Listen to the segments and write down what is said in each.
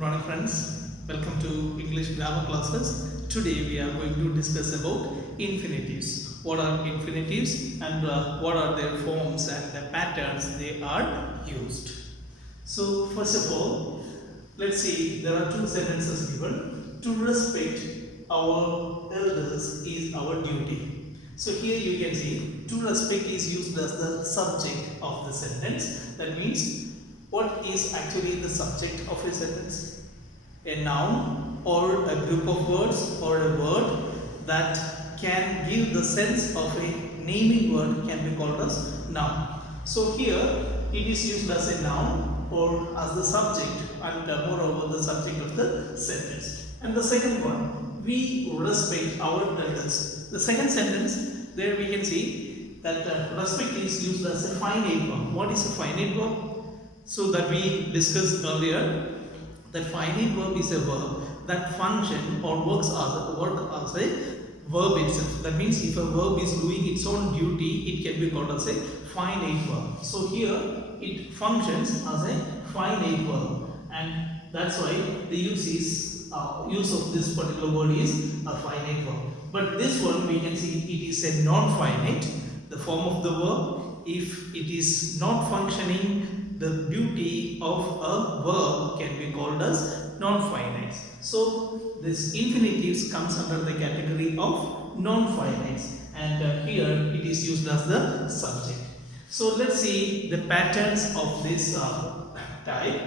Good morning friends, welcome to English grammar classes. Today we are going to discuss about infinitives. What are infinitives and what are their forms and the patterns they are used. So first of all, let's see, there are two sentences given. To respect our elders is our duty. So here you can see to respect is used as the subject of the sentence. That means what is actually the subject of a sentence? A noun or a group of words or a word that can give the sense of a naming word can be called as noun. So here it is used as a noun or as the subject and moreover the subject of the sentence. And the second one, we respect our elders. The second sentence, there we can see that respect is used as a finite verb. What is a finite verb? So that we discussed earlier, that finite verb is a verb that function or work as a verb itself. That means if a verb is doing its own duty, it can be called as a finite verb. So here it functions as a finite verb, and that's why the use of this particular word is a finite verb. But this one we can see it is a non-finite, the form of the verb. If it is not functioning, the duty of a verb can be called as non-finite. So this infinitives comes under the category of non-finite, and here it is used as the subject. So let's see the patterns of this type.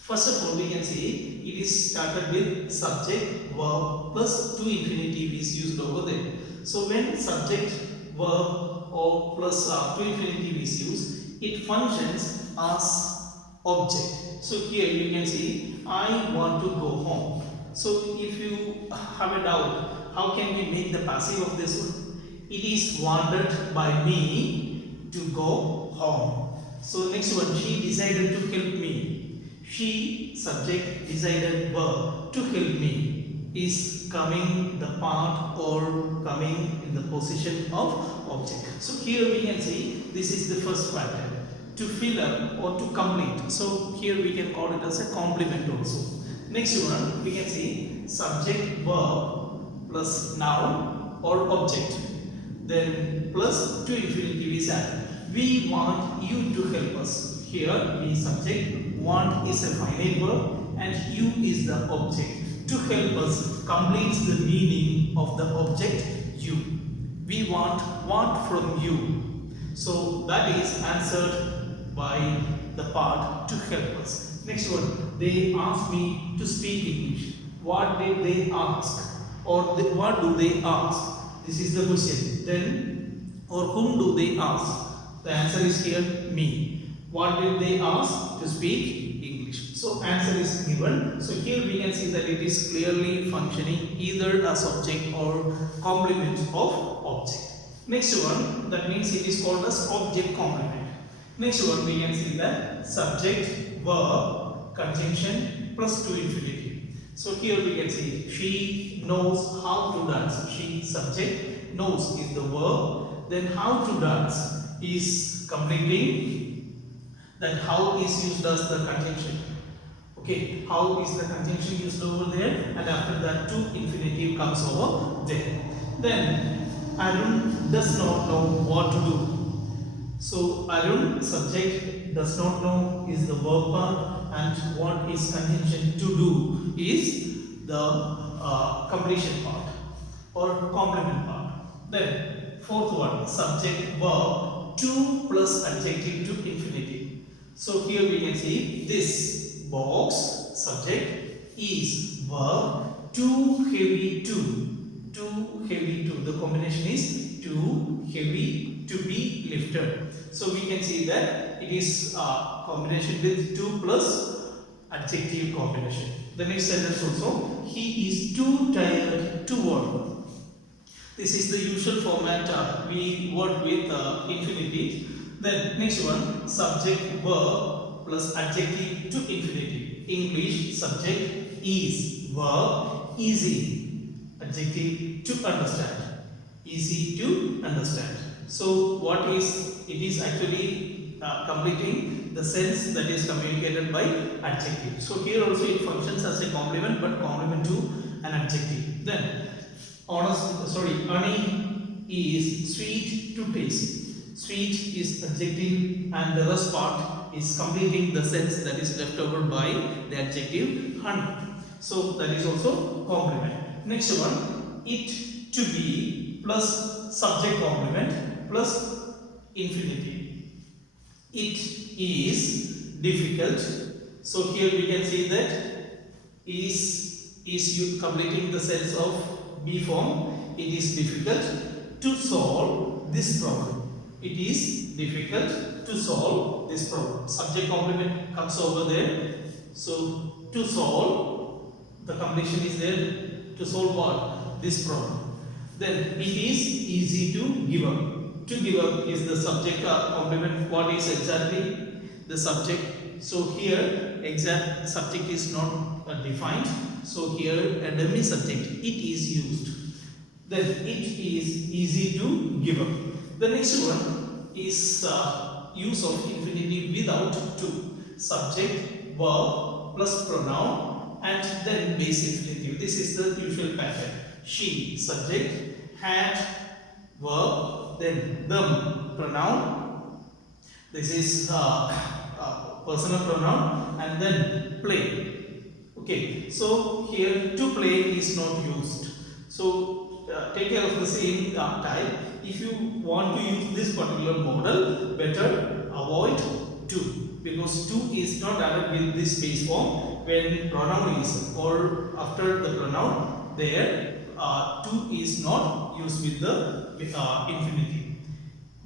First of all, we can see it is started with subject, verb plus to infinitive is used over there. So when subject, verb or plus to infinitive is used, it functions as object. So here you can see I want to go home. So if you have a doubt, how can we make the passive of this one? It is wanted by me to go home. So next one, she decided to help me. She, subject, decided verb to help me is coming the part or coming in the position of object. So here we can see this is the first pattern. To fill up or to complete. So here we can call it as a complement also. Next one, we can see subject, verb plus noun or object. Then plus to infinitive is added. We want you to help us. Here we subject, want is a finite verb and you is the object. To help us completes the meaning of the object you. We want from you. So that is answered by the part to help us. Next one, they asked me to speak English. What did they ask? Or what do they ask? This is the question. Then, or whom do they ask? The answer is here, me. What did they ask? To speak English. So answer is given. So here we can see that it is clearly functioning either as object or complement of object. Next one, that means it is called as object complement. Next one, we can see that subject, verb, conjunction plus to infinitive. So here we can see she knows how to dance. She, subject, knows is the verb. Then how to dance is completing. Then how is used as the conjunction. Okay, how is the conjunction used over there, and after that to infinitive comes over there. Then Arun does not know what to do. So Arun, subject, does not know is the verb part, and what is conjunction to do is the completion part or complement part. Then fourth one, subject, verb, to plus adjective to infinitive. So here we can see this box, subject, is verb, too heavy too heavy to. The combination is too heavy to be lifted. So we can see that it is a combination with to plus adjective combination. The next sentence also, he is too tired to work. This is the usual format we work with infinitive. Then next one, subject, verb plus adjective to infinitive. English, subject, is, verb, easy, adjective to understand, easy to understand. So what is it is actually completing the sense that is communicated by adjective. So here also it functions as a complement, but complement to an adjective. Then honey is sweet to taste. Sweet is adjective and the rest part is completing the sense that is left over by the adjective honey. So that is also complement. Next one, it to be plus subject complement plus infinitive. It is difficult. So here we can see that is you completing the sense of be form. It is difficult to solve this problem. It is difficult to solve this problem. Subject complement comes over there. So to solve, the completion is there. To solve what? This problem. Then it is easy to give up. To give up is the subject complement. What is exactly the subject? So here exact subject is not defined. So here a dummy subject it is used. Then it is easy to give up. The next one is use of infinitive without to. Subject, verb plus pronoun and then base infinitive. This is the usual pattern. She, subject, had, verb, then them, pronoun. This is personal pronoun and then play. Okay, so here to play is not used. So take care of the same type. If you want to use this particular model, better avoid to, because to is not added with this base form. When pronoun is or after the pronoun, there to is not used with the infinitive.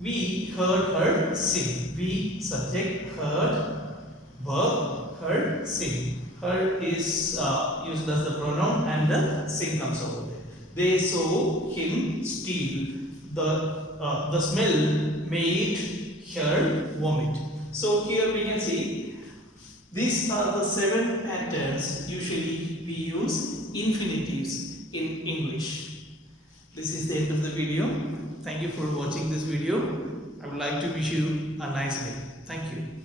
We heard her sing. We subject heard, verb heard sing. Heard is used as the pronoun and the sing comes over there. They saw him steal. The smell made her vomit. So here we can see these are the 7 patterns usually we use infinitives in English. This is the end of the video. Thank you for watching this video. I would like to wish you a nice day. Thank you.